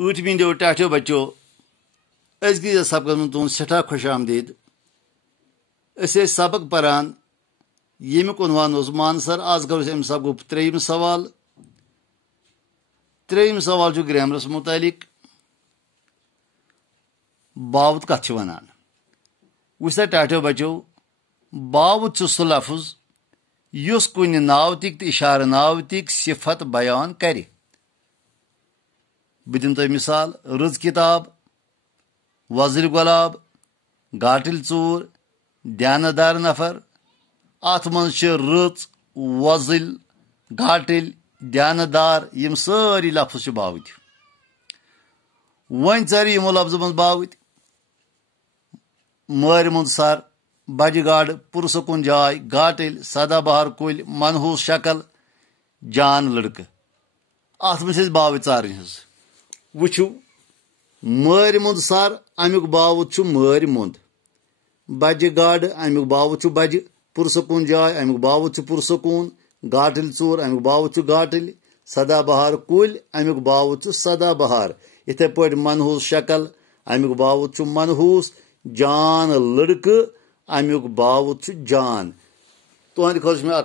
ऊट मींदो टाठ्यो बच्चो अजकि सबक तुम सठा खुश आमदीद सबक परान यमुक उनवान मानसर आज गो अम सबक त्रेयम सवाल ग्रामरस मुतालिक बावत कथ वनान वुसा टाठ्यो बच्चो बावत सह लफ्ज युस कुन नावतिक तो इशार नावतिक सिफत बयान करे बह दिन तुम मिसाल रज किताब वज़िर गुलाब गाटिल चूर ध्यानदार नफर अत मन रच वज़िल गाटिल ध्यानदार यम सारी लफ्ज बावत वन चर यमो लफ्ज मज बावत मार मुंद सर बज गाड़ पुरसकुन जाय गाटिल सदाबहार कुल मनहूस शक्ल जान लड़क अत मज बावत चारन हज वुचु मार मुंद सर अमुक बावत मार मुंद बज गाड़ अमुक बावत बज पुरसकुन जाय अमुक बावत पुरसकुन गाटिल चूर अमुक बावत गाटिल सदाबहार कुल अमुक बावत सदाबहार इथे पे मनहूस शक्ल अमुक बावत मनहूस जान लड़क अमुक बावत जान तुहद खुद मे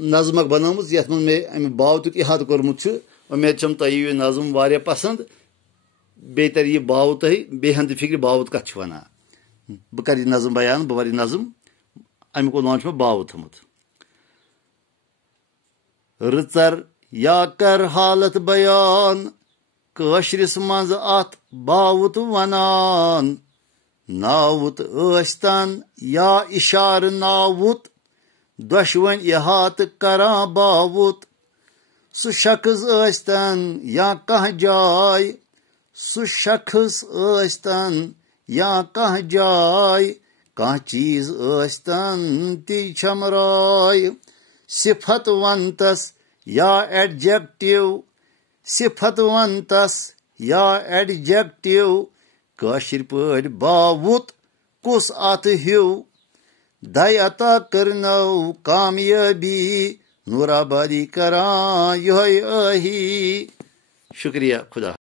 नज़म बनम ये मे अमे बावत इहाद कोर्मुत उम्मीद छम तुह यी नज़म वारिया पसंद बे तर यह बावत बे हंद फिक्र बावत कथ वना बह कर नज़म बयान बह वर नज़म अमुक उन्वान मे बावत थमुत रचर या कर हालत बयान कशरिस मज अत बावत वनान नावत अस्तन या इशार नावत दुश्वन इहात करा बावत सु शख्स अस्तन या कह जाय सु शख्स अस्तन या कह जाय कह चीज अस्तन ती छमराय सिफत वंतस या एडजेक्टिव सिफत वंतस या एडजेक्टिव काशिर पढ़ बावत कुस अत हिव दयता करनौ कामयाबी नूराबादी करा यही शुक्रिया खुदा।